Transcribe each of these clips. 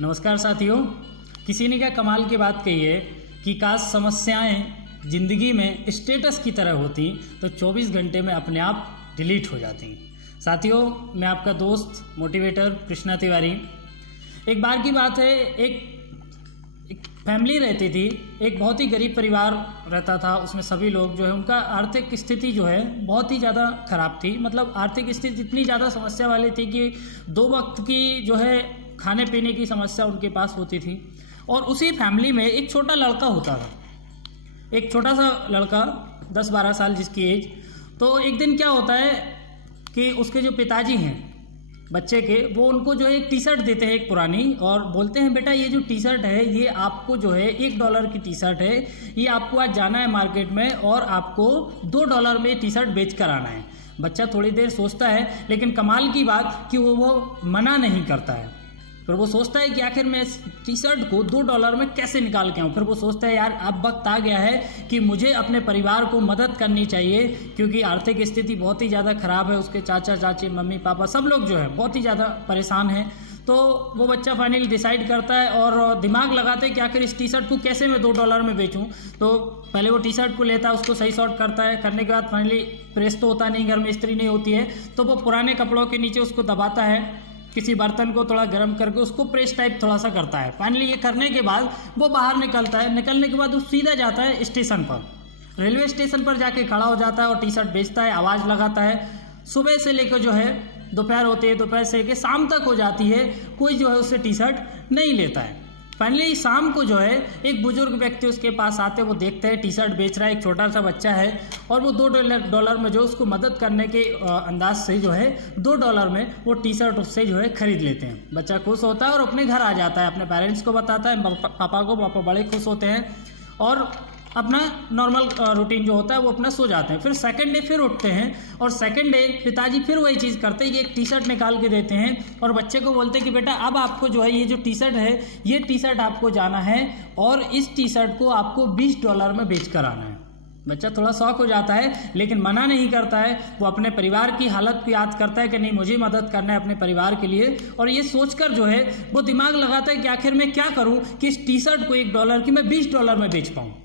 नमस्कार साथियों। किसी ने क्या कमाल की बात कही है कि काश समस्याएं ज़िंदगी में स्टेटस की तरह होती तो 24 घंटे में अपने आप डिलीट हो जाती। साथियों, मैं आपका दोस्त मोटिवेटर कृष्णा तिवारी। एक बार की बात है, एक फैमिली रहती थी। एक बहुत ही गरीब परिवार रहता था। उसमें सभी लोग जो है उनका आर्थिक स्थिति जो है बहुत ही ज़्यादा ख़राब थी। मतलब आर्थिक स्थिति इतनी ज़्यादा समस्या वाली थी कि 2 वक्त की जो है खाने पीने की समस्या उनके पास होती थी। और उसी फैमिली में एक छोटा लड़का होता था, एक छोटा सा लड़का 10-12 साल जिसकी एज। तो एक दिन क्या होता है कि उसके जो पिताजी हैं बच्चे के, वो उनको जो है एक टी शर्ट देते हैं एक पुरानी, और बोलते हैं बेटा ये जो टी शर्ट है ये आपको जो है $1 की टी शर्ट है, ये आपको आज जाना है मार्केट में और आपको $2 में टी शर्ट बेच कर आना है। बच्चा थोड़ी देर सोचता है, लेकिन कमाल की बात कि वो मना नहीं करता है। फिर वो सोचता है कि आखिर मैं इस टी शर्ट को $2 में कैसे निकाल के आऊँ। फिर वो सोचता है यार अब वक्त आ गया है कि मुझे अपने परिवार को मदद करनी चाहिए, क्योंकि आर्थिक स्थिति बहुत ही ज़्यादा ख़राब है। उसके चाचा चाची मम्मी पापा सब लोग जो है बहुत ही ज़्यादा परेशान हैं। तो वो बच्चा फाइनली डिसाइड करता है और दिमाग लगाते हैं कि आखिर इस टी शर्ट को कैसे मैं $2 में बेचूँ। तो पहले वो टी शर्ट को लेता है, उसको सही सॉर्ट करता है। करने के बाद फाइनली प्रेस तो होता नहीं, घर में इस्त्री नहीं होती है, तो वो पुराने कपड़ों के नीचे उसको दबाता है। किसी बर्तन को थोड़ा गर्म करके उसको प्रेस टाइप थोड़ा सा करता है। फाइनली ये करने के बाद वो बाहर निकलता है। निकलने के बाद वो सीधा जाता है स्टेशन पर, रेलवे स्टेशन पर जाके खड़ा हो जाता है और टी शर्ट बेचता है, आवाज़ लगाता है। सुबह से लेकर जो है दोपहर होती है, दोपहर से लेकर शाम तक हो जाती है, कोई जो है उससे टी शर्ट नहीं लेता है। फाइनली शाम को जो है एक बुजुर्ग व्यक्ति उसके पास आते, वो देखते हैं टी शर्ट बेच रहा है, एक छोटा सा बच्चा है, और वो $2 में जो उसको मदद करने के अंदाज से जो है $2 में वो टी शर्ट उससे जो है खरीद लेते हैं। बच्चा खुश होता है और अपने घर आ जाता है, अपने पेरेंट्स को बताता है, पापा को। पापा बड़े खुश होते हैं और अपना नॉर्मल रूटीन जो होता है वो अपना सो जाते हैं। फिर सेकंड डे फिर उठते हैं और सेकंड डे पिताजी फिर वही चीज़ करते हैं कि एक टी शर्ट निकाल के देते हैं और बच्चे को बोलते हैं कि बेटा अब आपको जो है ये जो टी शर्ट है, ये टी शर्ट आपको जाना है और इस टी शर्ट को आपको $20 में बेच कर आना है। बच्चा थोड़ा शौक हो जाता है, लेकिन मना नहीं करता है। वो अपने परिवार की हालत को याद करता है कि नहीं, मुझे मदद करना है अपने परिवार के लिए, और ये सोचकर जो है वो दिमाग लगाता है कि आखिर मैं क्या करूँ कि इस टी शर्ट को $1 की मैं $20 में बेच पाऊँ।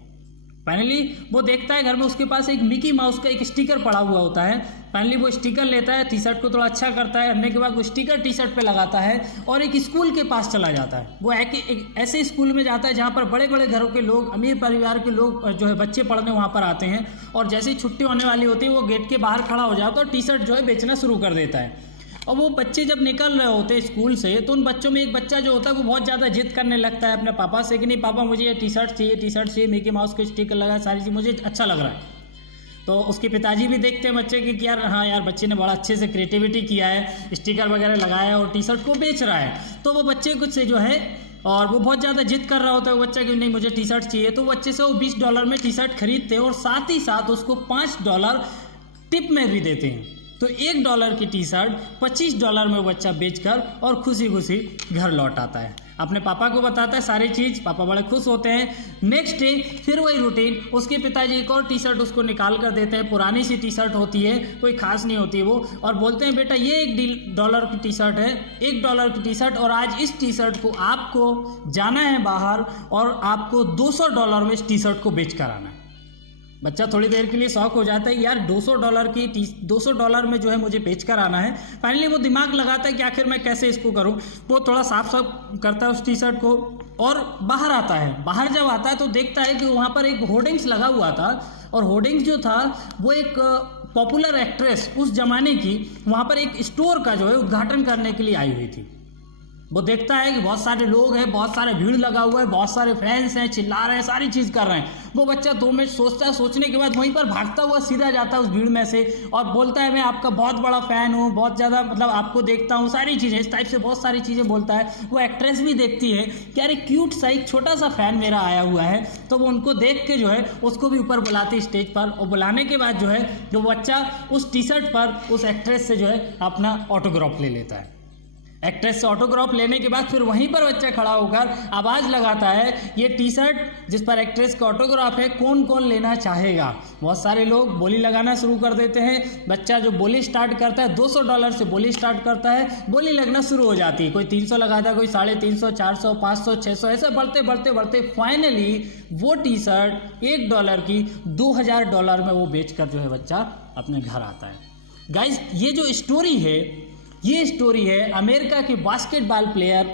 फाइनली वो देखता है घर में उसके पास एक मिकी माउस का एक स्टिकर पड़ा हुआ होता है। फाइनली वो स्टिकर लेता है, टी शर्ट को थोड़ा अच्छा करता है, करने के बाद वो स्टिकर टी शर्ट पे लगाता है और एक स्कूल के पास चला जाता है। वो एक ऐसे स्कूल में जाता है जहाँ पर बड़े बड़े घरों के लोग, अमीर परिवार के लोग जो है बच्चे पढ़ने वहाँ पर आते हैं। और जैसे ही छुट्टी होने वाली होती है वो गेट के बाहर खड़ा हो जाता है और टी शर्ट जो है बेचना शुरू कर देता है। और वो बच्चे जब निकल रहे होते हैं स्कूल से, तो उन बच्चों में एक बच्चा जो होता है वो बहुत ज़्यादा जिद करने लगता है अपने पापा से कि नहीं पापा मुझे ये टी शर्ट चाहिए, टी शर्ट चाहिए, मिकी माउस के स्टिकर लगा, सारी चीज़ मुझे अच्छा लग रहा है। तो उसके पिताजी भी देखते हैं बच्चे की कि यार हाँ यार बच्चे ने बड़ा अच्छे से क्रिएटिविटी किया है, स्टिकर वगैरह लगाया और टी शर्ट को बेच रहा है। तो वो बच्चे कुछ से जो है, और वो बहुत ज़्यादा जिद कर रहा होता है वो बच्चा कि नहीं मुझे टी शर्ट चाहिए। तो बच्चे से वो $20 में टी शर्ट खरीदते हैं और साथ ही साथ उसको $5 टिप में भी देते हैं। तो $1 की टी शर्ट $25 में वो बच्चा बेचकर और खुशी खुशी घर लौट आता है, अपने पापा को बताता है सारी चीज़। पापा बड़े खुश होते हैं। नेक्स्ट डे फिर वही रूटीन, उसके पिताजी एक और टी शर्ट उसको निकाल कर देते हैं। पुरानी सी टी शर्ट होती है, कोई खास नहीं होती है वो, और बोलते हैं बेटा ये $1 की टी शर्ट है, $1 की टी शर्ट, और आज इस टी शर्ट को आपको जाना है बाहर और आपको $200 में इस टी शर्ट को बेच कर आना है। बच्चा थोड़ी देर के लिए शौक हो जाता है यार $200 में जो है मुझे बेच कर आना है। फाइनली वो दिमाग लगाता है कि आखिर मैं कैसे इसको करूं। वो थोड़ा साफ करता है उस टी शर्ट को और बाहर आता है। बाहर जब आता है तो देखता है कि वहाँ पर एक होर्डिंग्स लगा हुआ था, और होर्डिंग्स जो था वो एक पॉपुलर एक्ट्रेस उस जमाने की वहाँ पर एक स्टोर का जो है उद्घाटन करने के लिए आई हुई थी। वो देखता है कि बहुत सारे लोग हैं, बहुत सारे भीड़ लगा हुआ है, बहुत सारे फैंस हैं, चिल्ला रहे हैं, सारी चीज़ कर रहे हैं। वो बच्चा 2 मिनट सोचता है, सोचने के बाद वहीं पर भागता हुआ सीधा जाता है उस भीड़ में से और बोलता है मैं आपका बहुत बड़ा फ़ैन हूँ, बहुत ज़्यादा मतलब आपको देखता हूँ, सारी चीज़ें इस टाइप से बहुत सारी चीज़ें बोलता है। वो एक्ट्रेस भी देखती है कि अरे क्यूट सा एक छोटा सा फ़ैन मेरा आया हुआ है, तो वो उनको देख के जो है उसको भी ऊपर बुलाती स्टेज पर, और बुलाने के बाद जो है वो बच्चा उस टी शर्ट पर उस एक्ट्रेस से जो है अपना ऑटोग्राफ ले लेता है। एक्ट्रेस से ऑटोग्राफ लेने के बाद फिर वहीं पर बच्चा खड़ा होकर आवाज़ लगाता है, ये टी शर्ट जिस पर एक्ट्रेस का ऑटोग्राफ है कौन कौन लेना चाहेगा। बहुत सारे लोग बोली लगाना शुरू कर देते हैं। बच्चा जो बोली स्टार्ट करता है $200 से बोली स्टार्ट करता है, बोली लगना शुरू हो जाती है। कोई 300 लगाता है, कोई 350, 400, 500, 600, ऐसे बढ़ते बढ़ते बढ़ते फाइनली वो टी शर्ट $1 की $2000 में वो बेचकर जो है बच्चा अपने घर आता है। गाइज ये जो स्टोरी है, ये स्टोरी है अमेरिका के बास्केटबॉल प्लेयर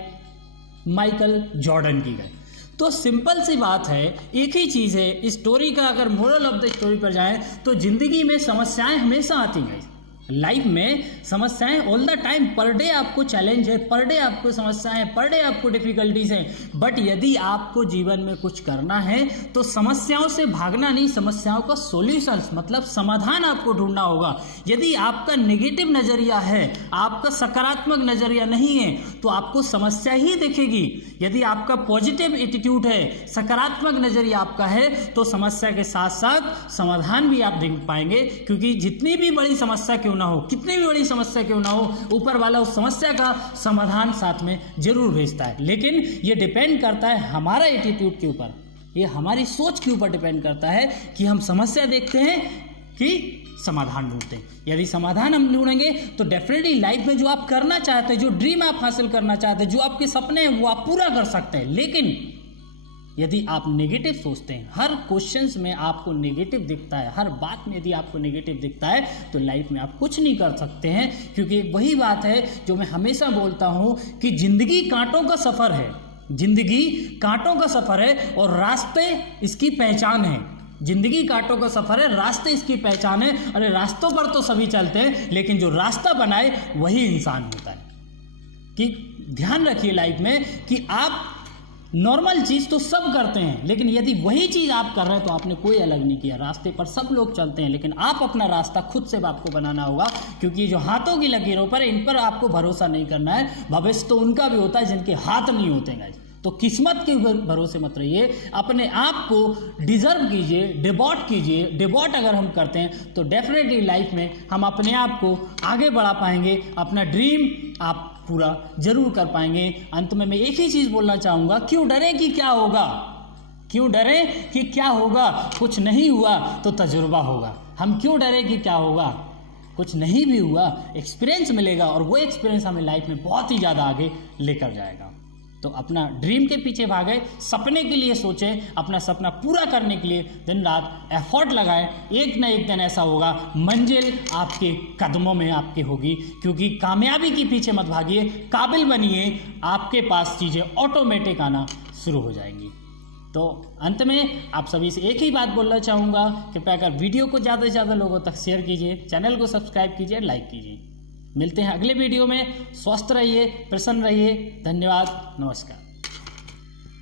माइकल जॉर्डन की। गई तो सिंपल सी बात है, एक ही चीज़ है स्टोरी का। अगर मोरल ऑफ द स्टोरी पर जाएं तो ज़िंदगी में समस्याएं हमेशा आती हैं। लाइफ में समस्याएं all the time, per day आपको चैलेंज है, पर डे आपको समस्याएं, पर डे आपको डिफिकल्टीज हैं। बट यदि आपको जीवन में कुछ करना है तो समस्याओं से भागना नहीं, समस्याओं का सॉल्यूशंस मतलब समाधान आपको ढूंढना होगा। यदि आपका नेगेटिव नज़रिया है, आपका सकारात्मक नज़रिया नहीं है, तो आपको समस्या ही दिखेगी। यदि आपका पॉजिटिव एटीट्यूड है, सकारात्मक नज़रिया आपका है, तो समस्या के साथ साथ समाधान भी आप देख पाएंगे। क्योंकि जितनी भी बड़ी समस्या क्यों ना हो, कितनी भी बड़ी समस्या क्यों ना हो, ऊपर वाला उस समस्या का समाधान साथ में जरूर भेजता है। लेकिन ये डिपेंड करता है हमारा एटीट्यूड के ऊपर, ये हमारी सोच के ऊपर डिपेंड करता है कि हम समस्या देखते हैं कि समाधान ढूंढते हैं। यदि समाधान हम ढूंढेंगे तो डेफिनेटली लाइफ में जो आप करना चाहते हैं, जो ड्रीम आप हासिल करना चाहते हैं, जो आपके सपने हैं, वो आप पूरा कर सकते हैं। लेकिन यदि आप नेगेटिव सोचते हैं, हर क्वेश्चंस में आपको नेगेटिव दिखता है, हर बात में यदि आपको नेगेटिव दिखता है, तो लाइफ में आप कुछ नहीं कर सकते हैं। क्योंकि वही बात है जो मैं हमेशा बोलता हूं कि जिंदगी कांटों का सफ़र है, जिंदगी कांटों का सफ़र है और रास्ते इसकी पहचान है। जिंदगी कांटों का सफ़र है, रास्ते इसकी पहचान है। अरे रास्तों पर तो सभी चलते हैं, लेकिन जो रास्ता बनाए वही इंसान होता है। कि ध्यान रखिए लाइफ में कि आप नॉर्मल चीज़ तो सब करते हैं, लेकिन यदि वही चीज़ आप कर रहे हैं तो आपने कोई अलग नहीं किया। रास्ते पर सब लोग चलते हैं, लेकिन आप अपना रास्ता खुद से आपको बनाना होगा। क्योंकि जो हाथों की लकीरों पर, इन पर आपको भरोसा नहीं करना है। भविष्य तो उनका भी होता है जिनके हाथ नहीं होते गाइस। तो किस्मत के भरोसे मत रहिए, अपने आप को डिजर्व कीजिए, डिबॉट कीजिए। डिबॉट अगर हम करते हैं तो डेफिनेटली लाइफ में हम अपने आप को आगे बढ़ा पाएंगे, अपना ड्रीम आप पूरा जरूर कर पाएंगे। अंत में मैं एक ही चीज़ बोलना चाहूँगा, क्यों डरें कि क्या होगा, क्यों डरें कि क्या होगा। कुछ नहीं हुआ तो तजुर्बा होगा। हम क्यों डरें कि क्या होगा, कुछ नहीं भी हुआ एक्सपीरियंस मिलेगा, और वो एक्सपीरियंस हमें लाइफ में बहुत ही ज़्यादा आगे लेकर जाएगा। तो अपना ड्रीम के पीछे भागें, सपने के लिए सोचें, अपना सपना पूरा करने के लिए दिन रात एफर्ट लगाएं। एक ना एक दिन ऐसा होगा, मंजिल आपके कदमों में आपके होगी। क्योंकि कामयाबी के पीछे मत भागिए, काबिल बनिए, आपके पास चीज़ें ऑटोमेटिक आना शुरू हो जाएंगी। तो अंत में आप सभी से एक ही बात बोलना चाहूँगा, कृपया कर वीडियो को ज़्यादा से ज़्यादा लोगों तक शेयर कीजिए, चैनल को सब्सक्राइब कीजिए, लाइक कीजिए। मिलते हैं अगले वीडियो में। स्वस्थ रहिए, प्रसन्न रहिए। धन्यवाद, नमस्कार।